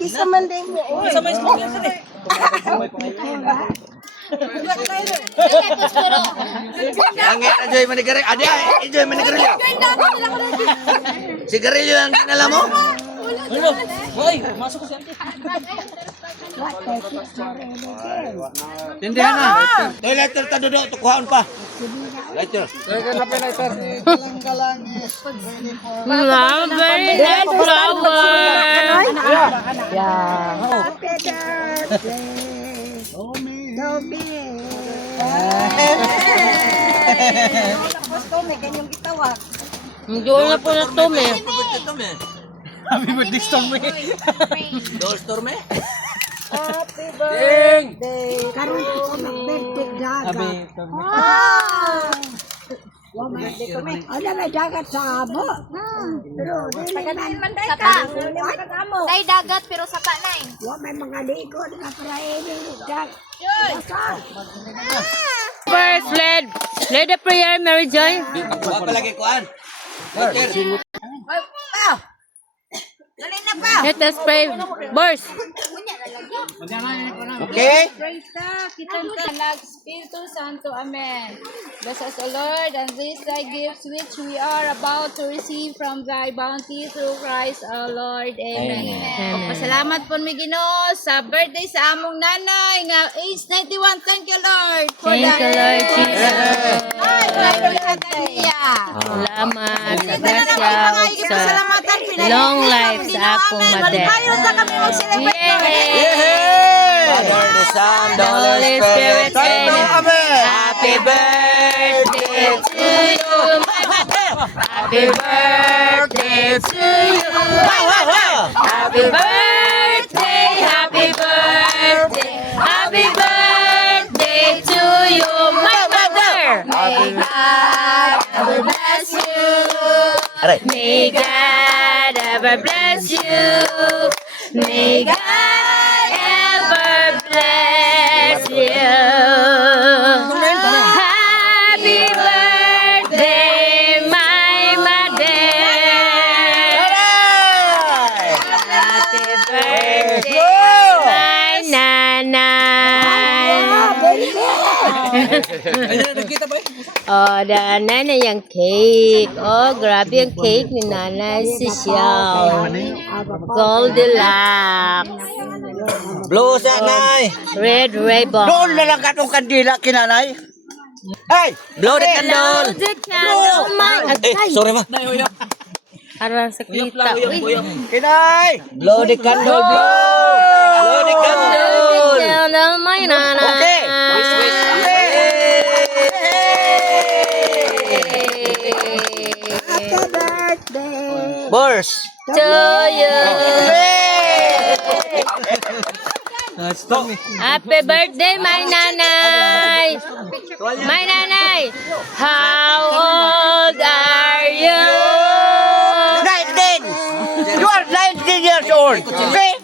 Kisa man din mo. Kisa man smoke yan sir. Ang enjoy manigarilyo. Adi, enjoy manigarilyo. Sigarilyo ang dinala mo? Ano? Hoy, masuk ko si auntie. Tindihan na. Toy lighter ta dodo, tukuhaon pa. Lighter. Wow, very nice flower. Happy birthday. Toby. Tapos Toby, ganyang gitawag. Hindi na po na to, me. Happy birthday Stormy. Door storm eh. Happy birthday. Karon ko mag-birthday dagat. Ano may dagat sa amo? Pero taganain man day ka. Tay dagat pero saka na eh. Wa may mga ligo na para dagat. First, lead the prayer, Mary Joy. Wa pa lagi kuan. Lighter. Let us pray. Boys. Okay? Espiritu Santo, Amen. Bless us, O Lord, and these thy gifts which we are about to receive from thy bounty through Christ our Lord. Amen. Pasalamat po mi Ginoo sa birthday sa among nanay nga age 91. Thank you, Lord. Thank you, Lord Jesus. Salamat. Salamat sa long life sa akong mother. Father, the Son, the Holy Spirit. Amen. Happy birthday to you, my mother. Happy birthday to you, my mother. Happy birthday, happy birthday, happy birthday to you, my mother. May God ever bless you. May God ever bless you. May God ever bless you. Happy birthday, my mother. Happy birthday, my nanay. Oh, the nanay yung cake. Oh, grabe yung cake ni nanay si Xiao. Goldilocks. Blue sa nay. Red ribbon. Doon na lang katong kandila kinanay. Hey! Blow the candle! Oh my Sorry ma. Parang sa kita. Uy. Kinay! Blow the candle, blow! Blow the candle! Candle, my nanay. Okay! Wish, wish. Happy birthday. Bors! To you. Happy birthday, my nanay. My nanay. How old are you? 19! You are 19 years old! Okay?